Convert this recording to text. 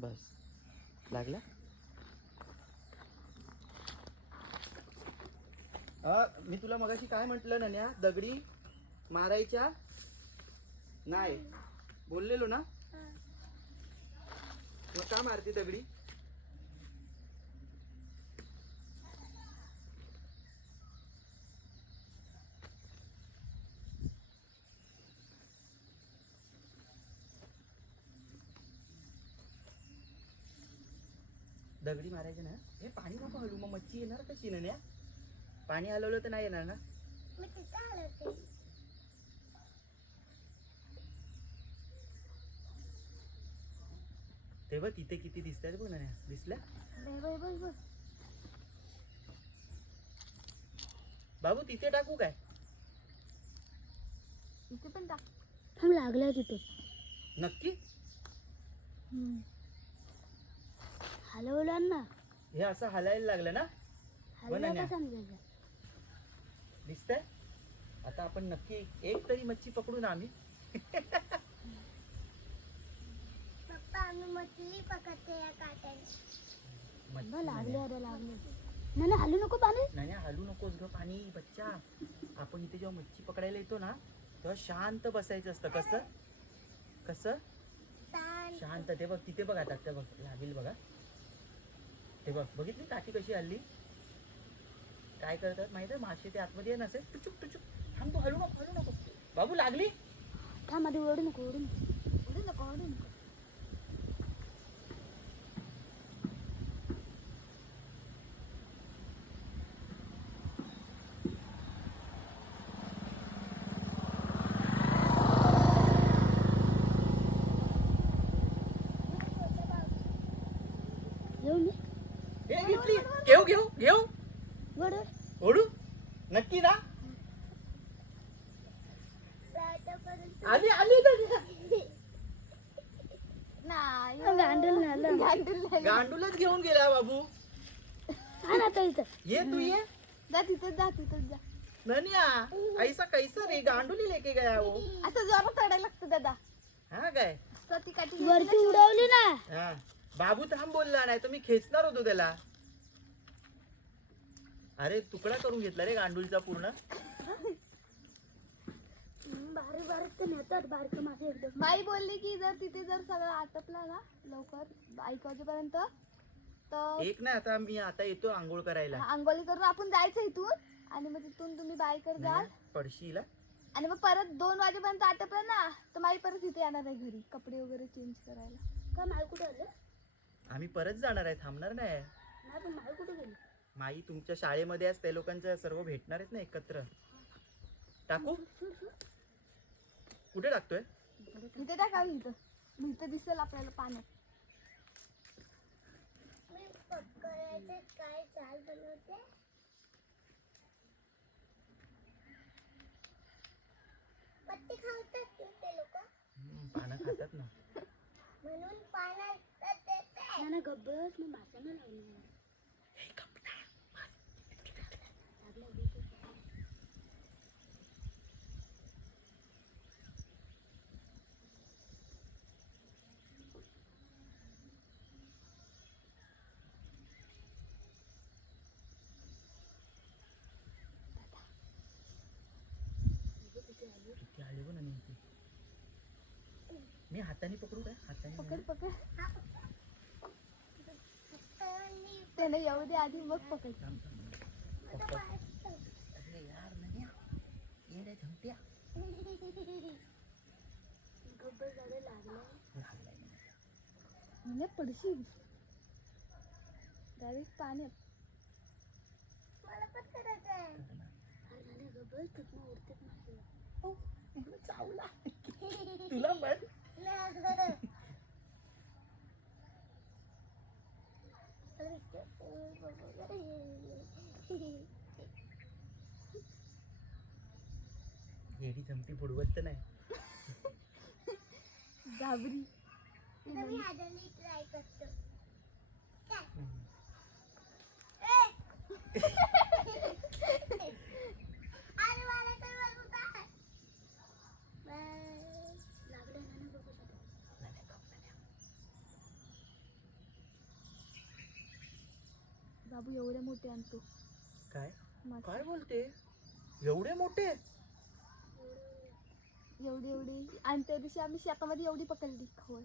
बस लागला. मी तुला मगाशी काय म्हटलं नन्या, दगडी मारायच्या नाही बोललेलो ना. मग का मारते दगडी? दगडी मारायचे ना. हे पाणी नको हलू, मग मच्छी येणार कशी नन्या? पाणी हलवलं तर नाही येणार ना. तेव्हा तिथे किती दिसतात बघ नन्या. दिसल्या बाबू? तिथे टाकू काय? इथे पण टाक. हम लागलं तिथे. नक्की हलवलं ना. हे असं हलायला लागलं ना. हलवलं का समजायचं? दिसतंय. आता आपण नक्की एक तरी मच्छी पकडू ना आम्ही. पप्पा आम्ही मछली पकडते या काट्याने. लागले अरे लागले. नाही हलू नको पाणी. नाही हलू नकोस ग पाणी बच्चा. आपण इथे जेव्हा मच्छी पकडायला येतो ना तेव्हा शांत बसायचं असतं. कसं कसं शांत. ते बघ तिथे बघ. आता ते बघ लागेल बघा. ते बघ बघितली काठी कशी हल्ली. काय करतात माहिती आहे? मासे ते आतमध्ये नसेल. टुचुक टुचुक. थांब तू हलू नको हलू नको. बाबू लागली. थांब आधी ओढू नको ओढू नको ओढू नको ओढू नको. घेतली. घेऊ घेऊ घेऊ. ओढू नक्की ना. आली आली. गांडूलच घेऊन गेला बाबू. ये तू ये. जा तिथं जा तिथं जा. ननिया ऐसा कैसा रे गांडुली लेके गया वो. असं जोरात चढायला लागतं दादा. हा काय ती काठी वरती उडवली ना. हा बाबू थांब बोलला नाही तर मी खेचणार होतो त्याला. अरे तुकडा करून घेतला रे गांडूलचा पूर्ण. बारीक बारीक तर नेतात बारीक मासे एकदम. बाई बोलली की जर तिथे जर सगळं आटपला ना लवकर 1 वाजेपर्यंत तर एक नाही. आता मी आता येतो आंघोळ करायला. आंघोळी करून आपण जायचं इथून आणि मग तिथून तुम्ही बाईकर जाल पडशीला. आणि मग परत 2 वाजेपर्यंत आटपलं ना तर माई परत इथे येणार आहे घरी कपडे वगैरे चेंज करायला. का माई कुठे आलं? आम्ही परत जाणार आहे. थांबणार नाही. पण माई कुठे गेली? माई तुमच्या शाळेमध्ये असते. लोकांचं सर्व भेटणार आहेत ना एकत्र. टाकू कुठे टाकतोय? इथे टाकावी. इथं इथं दिसेल आपल्याला पाण्यात. काय चाल बनवते? पत्ते खातात ते लोक. पानं खातात ना. म्हणून पाण्यात ना गब्बस मी माशांना लावली. मी हाताने पकडू काय? हाताने पकड पकड. त्याने येऊ दे आधी मग पकड. अरे यार नन्या ये रे झंप्या. गब्बर झाले लागलं म्हणजे पडशील डायरेक्ट पाण्यात. मला पण करायचं आहे. अरे गब्बर तिथनं उडतेच नाही. हो चावला तुला पण. येडी झंपी बुडवत तर नाही. घाबरी. ट्राय करतो. बाबू एवढे मोठे आणतो काय मासे. काय बोलते? एवढे मोठे? एवढी आणि त्या दिवशी आम्ही शेतामध्ये एवढी पकडली खवल.